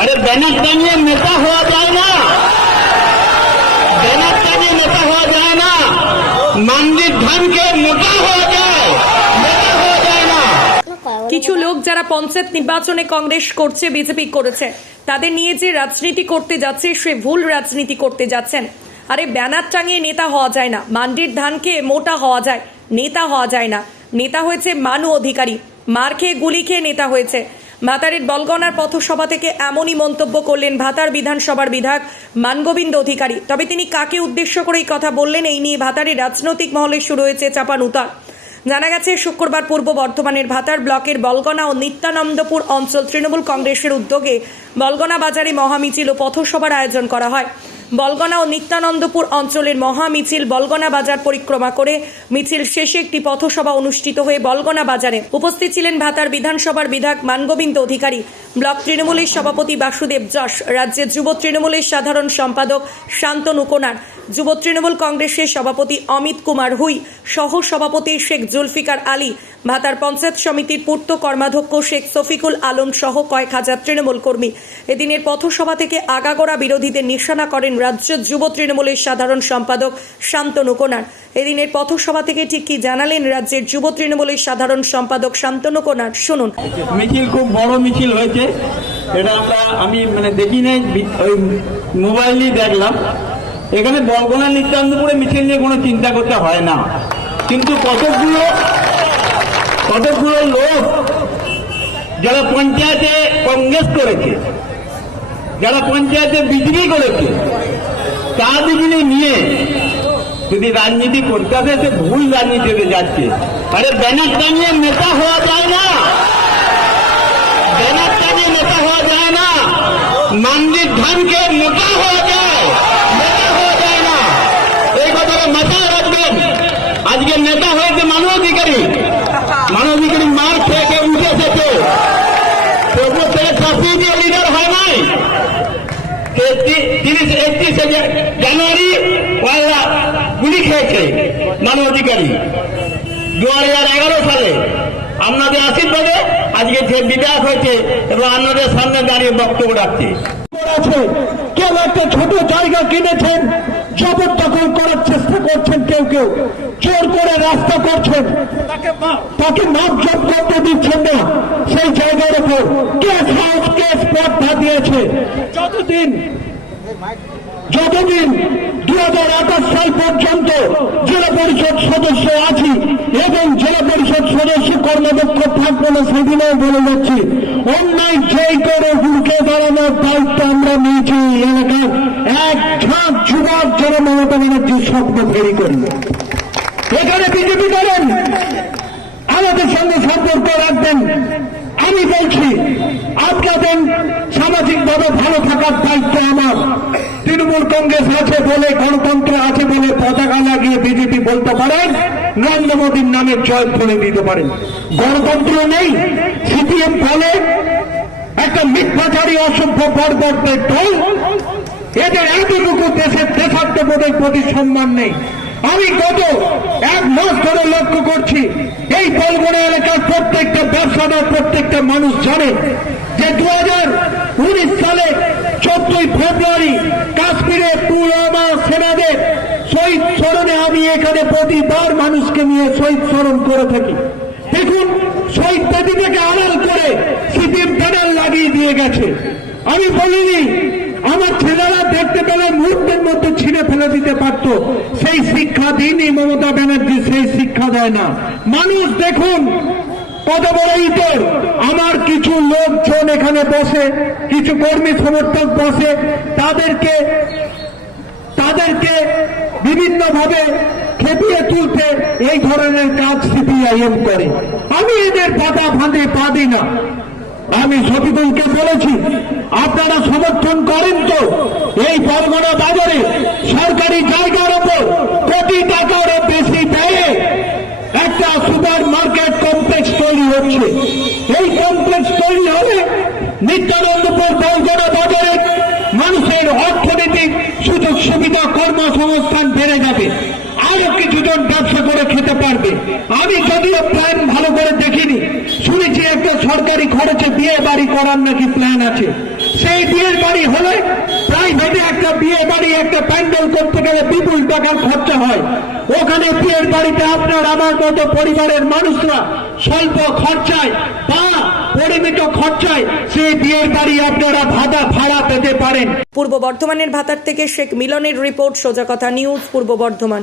আরে ব্যানার টানিয়ে নেতা হওয়া যায় না, ব্যানার টানিয়ে নেতা হওয়া যায় না। মান্ডির ধানকে মোটা হওয়া যায়, নেতা হওয়া যায় না। কিছু লোক যারা পঞ্চায়েত নির্বাচনে কংগ্রেস করছে, বিজেপি করেছে, তাদের নিয়ে যে রাজনীতি করতে যাচ্ছে সে ভুল রাজনীতি করতে যাচ্ছেন। আরে ব্যানার টাঙিয়ে নেতা হওয়া যায় না, মান্ডির ধানকে মোটা হওয়া যায়, নেতা হওয়া যায় না। নেতা হয়েছে মানু অধিকারী, মার খেয়ে গুলি খেয়ে নেতা হয়েছে। ভাতারের বলগনার পথসভা থেকে এমনই মন্তব্য করলেন ভাতার বিধানসভার বিধায়ক মানগোবিন্দ অধিকারী। তবে তিনি কাকে উদ্দেশ্য করে এই কথা বললেন, এই নিয়ে ভাতারের রাজনৈতিক মহলে শুরু হয়েছে চাপানুতর। জানা গেছে শুক্রবার পূর্ব বর্ধমানের ভাতার ব্লকের বলগনা ও নিত্যানন্দপুর অঞ্চল তৃণমূল কংগ্রেসের উদ্যোগে বলগনা বাজারে মহামিছিল ও পথসভার আয়োজন করা হয়। বলগনা ও নিত্যানন্দপুর অঞ্চলের মহামিছিল বলগনা বাজার পরিক্রমা করে মিছিল শেষে একটি পথসভা অনুষ্ঠিত হয়ে বলগনা বাজারে উপস্থিত ছিলেন ভাতার বিধানসভার বিধায়ক মানগোবিন্দ অধিকারী, ব্লক তৃণমূলের সভাপতি বাসুদেব যশ, রাজ্যের যুব তৃণমূলের সাধারণ সম্পাদক শান্তনু কোনার, যুব তৃণমূল কংগ্রেসের সভাপতি অমিত কুমার হুই, সহ সভাপতি শেখ জুলফিকার আলী, ভাতার পঞ্চায়েত সমিতির পূর্ত কর্মাধ্যক্ষ শেখ শফিকুল আলম সহ কয়েক হাজার তৃণমূল কর্মী। এদিনের পথসভা থেকে আগাগোড়া বিরোধীদের নিশানা করেন রাজ্যের যুব তৃণমূলের সাধারণ সম্পাদক শান্তনু কোনার। এদিনের পথসভা থেকে ঠিক কি জানালেন রাজ্যের যুব তৃণমূলের সাধারণ সম্পাদক শান্তনু কোনার, শুনুন। মিছিল খুব বড় মিছিল হয়েছে, এটা আমি দেখি নাই, ওই মোবাইলই দেখলাম। এখানে বলগনা নিত্যানন্দপুরে মিছিল নিয়ে কোনো চিন্তা করতে হয় না, কিন্তু কতগুলো লোক যারা পঞ্চায়েতে কংগ্রেস করেছে, যারা পঞ্চায়েতে বিজেপি করেছে, তাদেরকে নিয়ে যদি রাজনীতি করতে হবে, সে ভুল রাজনীতিতে যাচ্ছে। আরে ব্যানার টানিয়ে নেতা হওয়া যায় না, ব্যানার টানিয়ে নেতা হওয়া যায় না। মান্ডির ধানকে মোটা হওয়া যায়, নেতা হওয়া যায় না। এই কথাটা মাথায় রাখবেন। আজকে নেতা হয়েছে মানু অধিকারী, মানু অধিকারী মার খেয়ে উঠে এসেছে, তবুও সে চাকরি দিয়ে লিডার হয় নাই। 31 জানুয়ারি পয়লা গুলি খেয়েছে মানু অধিকারী 2011 সালে। আপনাদের আশীর্বাদে আজকে যে বিধায়ক হয়েছে এবং আপনাদের সামনে দাঁড়িয়ে বক্তব্য রাখছে। কেউ একটা ছোট জায়গা কিনেছেন, জবরদখল করার চেষ্টা করছেন, কেউ জোর করে রাস্তা করছেন, তাকে মাপজোপ করতে দিচ্ছেন না। সেই জায়গার উপর কেস হাউস কেস পর্দা দিয়েছে। যতদিন 2028 সাল পর্যন্ত জেলা পরিষদ সদস্য আছি এবং জেলা পরিষদ সদস্য কর্মদক্ষ থাকবো না, সেদিনেও বলে যাচ্ছি, অন্যায় জয় করে হুড়কে দাঁড়ানোর দায়িত্ব আমরা নিয়েছি। এলাকার এক ঝাঁক যুবক যারা মমতা ব্যানার্জির স্বপ্ন ফেরি করি, এখানে বিজেপি করেন, আমাদের সঙ্গে সম্পর্ক রাখবেন। আমি বলছি, আপনাদের সামাজিকভাবে ভালো থাকার দায়িত্ব আমার। তৃণমূল কংগ্রেস আছে বলে, গণতন্ত্র আছে বলে পতাকা লাগিয়ে বিজেপি বলতে পারেন, নরেন্দ্র মোদীর নামে জয়ধ্বনি দিতে পারেন। গণতন্ত্র নেই, সিপিএম বলে একটা মিথ্যাচারী অসভ্য বর্বরদের দল। এদের এতটুকু দেশের দেশাত্মবোধের প্রতি সম্মান নেই। আমি গত 1 মাস ধরে লক্ষ্য করছি, এই বলগনা এলাকার প্রত্যেকটা ব্যবসাদার, প্রত্যেকটা মানুষ জানে যে 2019 সালে 14ই ফেব্রুয়ারি কাশ্মীরে পুলওয়ামা সেনাদের শহীদ স্মরণে আমি এখানে প্রতিবার মানুষকে নিয়ে শহীদ স্মরণ করে থাকি। দেখুন, শহীদ বেদিটাকে আড়াল করে সিপিএম ব্যানার লাগিয়ে দিয়ে গেছে। আমি বলিনি, আমার ছেলেরা দেখতে পেলে মুহূর্তের মধ্যে ছিঁড়ে ফেলে দিতে পারত। সেই শিক্ষা দিনই মমতা ব্যানার্জি, সেই শিক্ষা দেয় না। মানুষ দেখুন কত বড় ইতর। আমার কিছু লোকজন এখানে বসে, কিছু কর্মী সমর্থক বসে, তাদেরকে বিভিন্নভাবে খেপিয়ে তুলতে এই ধরনের কাজ সিপিআইএম করে। আমি এদের পাতা ফাঁদে পা দিই না। আমি শফিকুলকে বলেছি, আপনারা সমর্থন করেন তো এই বরগনা বাজারে সরকারি জায়গার উপর কোটি টাকারও বেশি ব্যয়ে একটা সুপার মার্কেট কমপ্লেক্স তৈরি হচ্ছে। এই কমপ্লেক্স তৈরি হলে নিত্যানন্দপুর বরগনা বাজারে মানুষের অর্থনৈতিক সুযোগ সুবিধা, কর্মসংস্থান বেড়ে যাবে, আরো কিছুজন ব্যবসা করে খেতে পারবে। আমি যদিও প্ল্যান ভালো করে দেখিনি, শুনেছি একটা সরকারি খরচে বিয়ে বাড়ি করার নাকি প্ল্যান আছে। সেই বিয়ের বাড়ি হলে প্রাইভেটে একটা বিয়ে বাড়ি একটা প্যান্ডেল করতে গেলে বিপুল টাকার খরচা হয়। ওখানে বিয়ের বাড়িতে আপনার আমার মতো পরিবারের মানুষরা স্বল্প খরচায় বা পরিমিত খরচায় সেই বিয়ের বাড়ি আপনারা ভাড়া পেতে পারেন। পূর্ব বর্ধমানের ভাতার থেকে শেখ মিলনের রিপোর্ট, সোজা কথা নিউজ, পূর্ব বর্ধমান।